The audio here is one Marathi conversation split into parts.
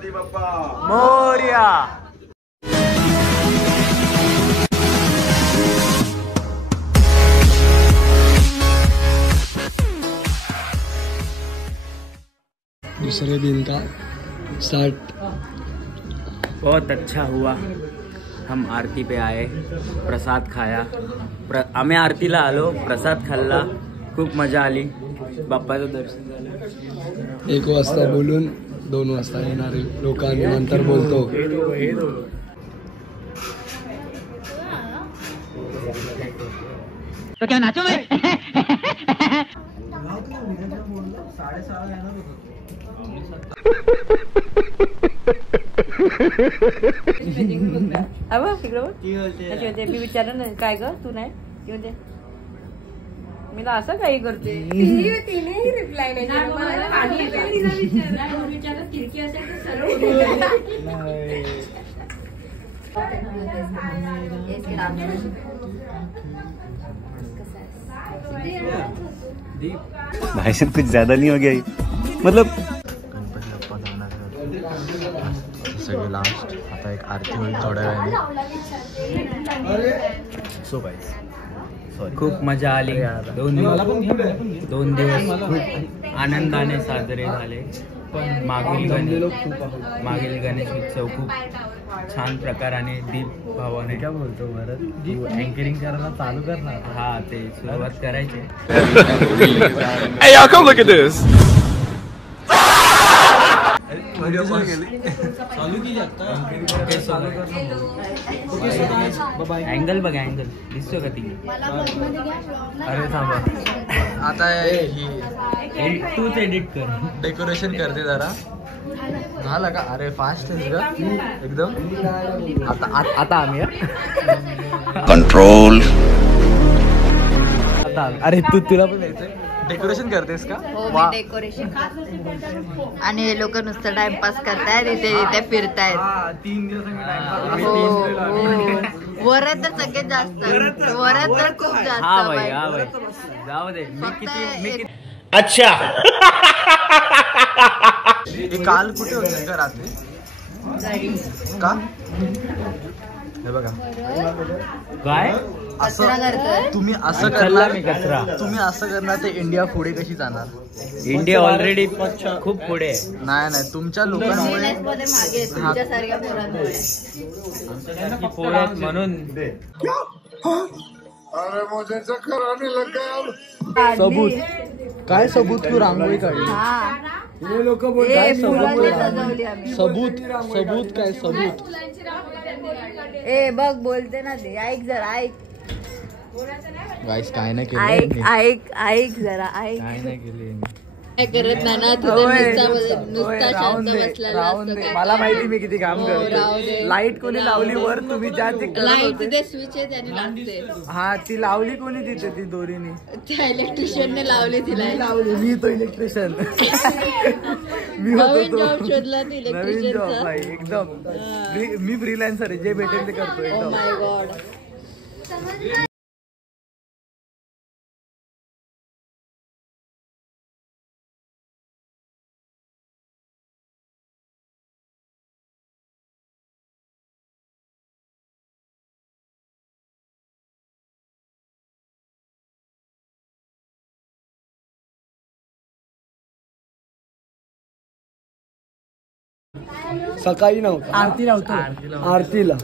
गणपती बाप्पा मोरया। दूसरे दिन का स्टार्ट बहुत अच्छा हुआ। हम आरती पे आए, प्रसाद खाया, आम्ही आरतीला आलो, प्रसाद खाल्ला, खूप मजा आली, बाप्पाचं दर्शन झालं। 1 वाजता बोलून 2 वाजता येणारे लोकांनी नंतर बोलतो। तो क्या नाचो मैं? मी विचारलं ना काय ग तू नाही की म्हणते मी असं काही करते तिने रिप्लाय नाही खिडकी असेल तर भाई साहब कुछ ज्यादा नहीं हो गया मतलब। सगळे लास्ट आता एक आरती होईल थोड्या वेळाने। सो गाइस खूप मजा आली। 2 दिवस खूप आनंदाने साजरे झाले। पण मागील गणेश उत्सव खूप छान प्रकाराने दीप भावाने काय बोलतो भरत, तू अँकरिंग करायला चालू कर ना। हा ते सुरुवात करायचे। Hey y'all come look at this. Angle बघा, अँगल दिसतो का ती? अरे थांबा आता तूच एडिट कर, डेकोरेशन करते जरा। झालं का? अरे फास्ट आहेस ग एकदम। आता आम्ही Control. आता अरे तुला पण यायचंय? डेकोरेशन करतेस का? हो मी डेकोरेशन करते आणि हे लोक नुसतं टाइमपास करतायत, इथे फिरतायत। 3 दिवस वरत तर सगळ्यात जास्त, वरत तर खूप जास्त। हा भाई जाऊ दे। मी अच्छा काल कुठे होते का रात्री? का? हे बघा काय असं तुम्ही असं करणार, तुम्ही असं करणार ते इंडिया पुढे कशी जाणार? इंडिया ऑलरेडी खूप पुढे आहे। नाही तुमच्या लोकांमुळे पोळ्यात म्हणून सबूत काय? सबूत तू रांगोळी काढली? हे लोक बोलतात सबूत काय? सबूत ए बघ बोलते ना ते, ऐक जरा ऐक गाइस काय नाही केलं, ऐक जरा ऐक, काय नाही केले, काय करत नाही ना तू, नुसता शांत बसलेला असतो। मला माहिती मी किती काम करतो। लाईट कोणी लावली वर? तुम्ही ज्या लाईट ते स्विच आहे त्याने लागते। हा ती लावली कोणी तिथे? ती दोरीने त्या इलेक्ट्रिशियनने लावली तिला। लावली मी, तो इलेक्ट्रिशियन मी नवीन होतो जॉब शोधला ती नवीन जॉब इलेक्ट्रिशियनचा। भाई एकदम। मी फ्रीलान्सर आहे, जे भेटेल ते करतो ओ एकदम। माय गॉड। सकाळी नव्हता, आरतीला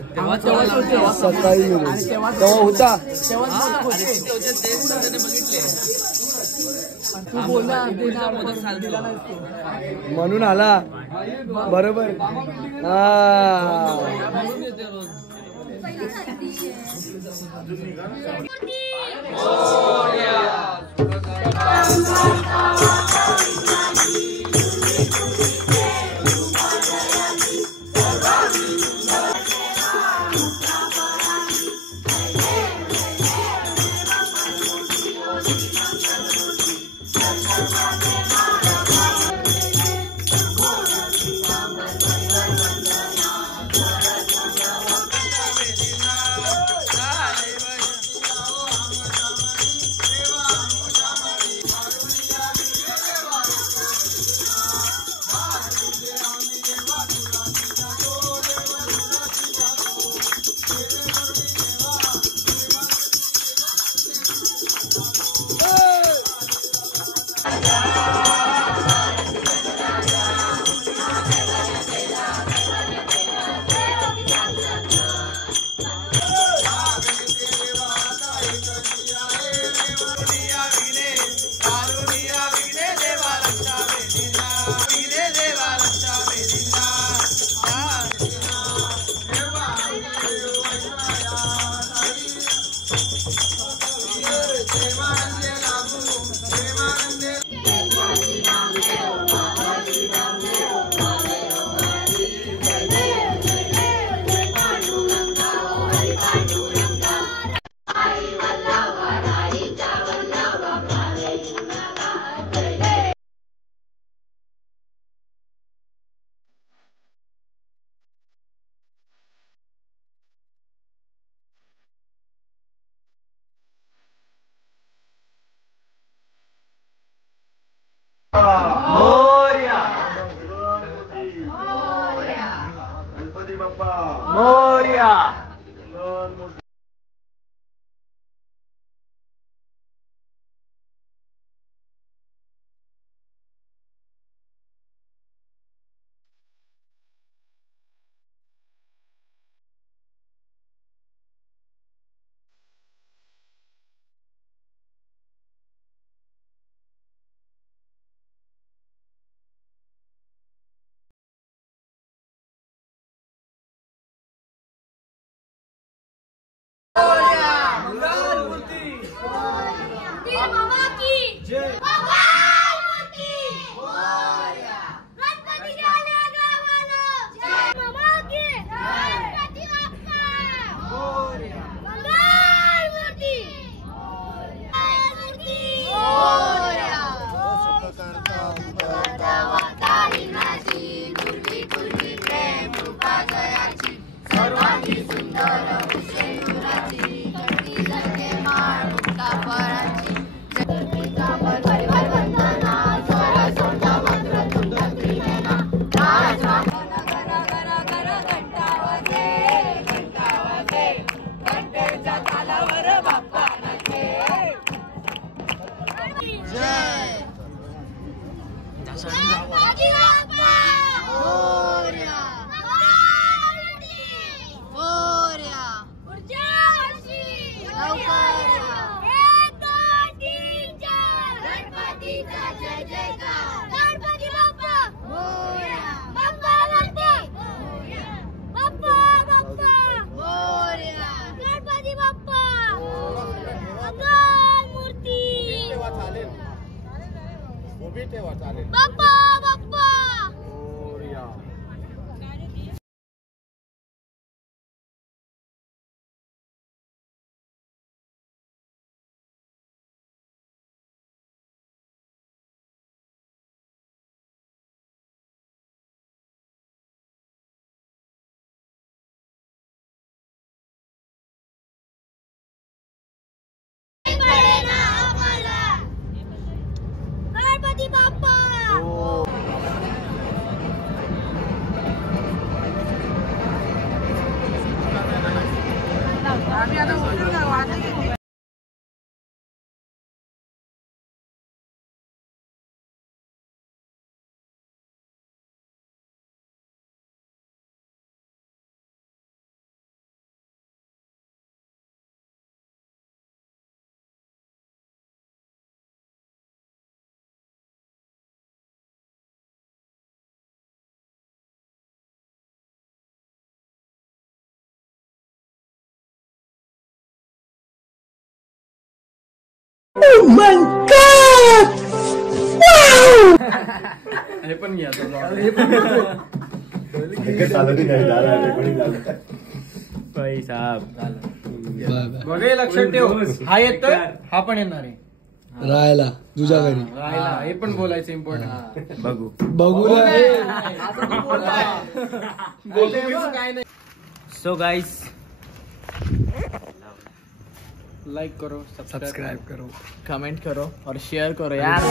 सकाळी तेव्हा होता। म्हणून आला बरोबर। Oh my god! Wow! हे पण घ्या भाई साहब बघा लक्षात ठेव, हा येतोय हा पण येणार आहे राहायला तुझ्या घरी. राहायला हे पण बोलायचं इम्पॉर्टंट. बघू बघू काय नाही. सो गाइस लाइक करो, सब्सक्राइब करो, कमेंट करो और शेयर करो यार.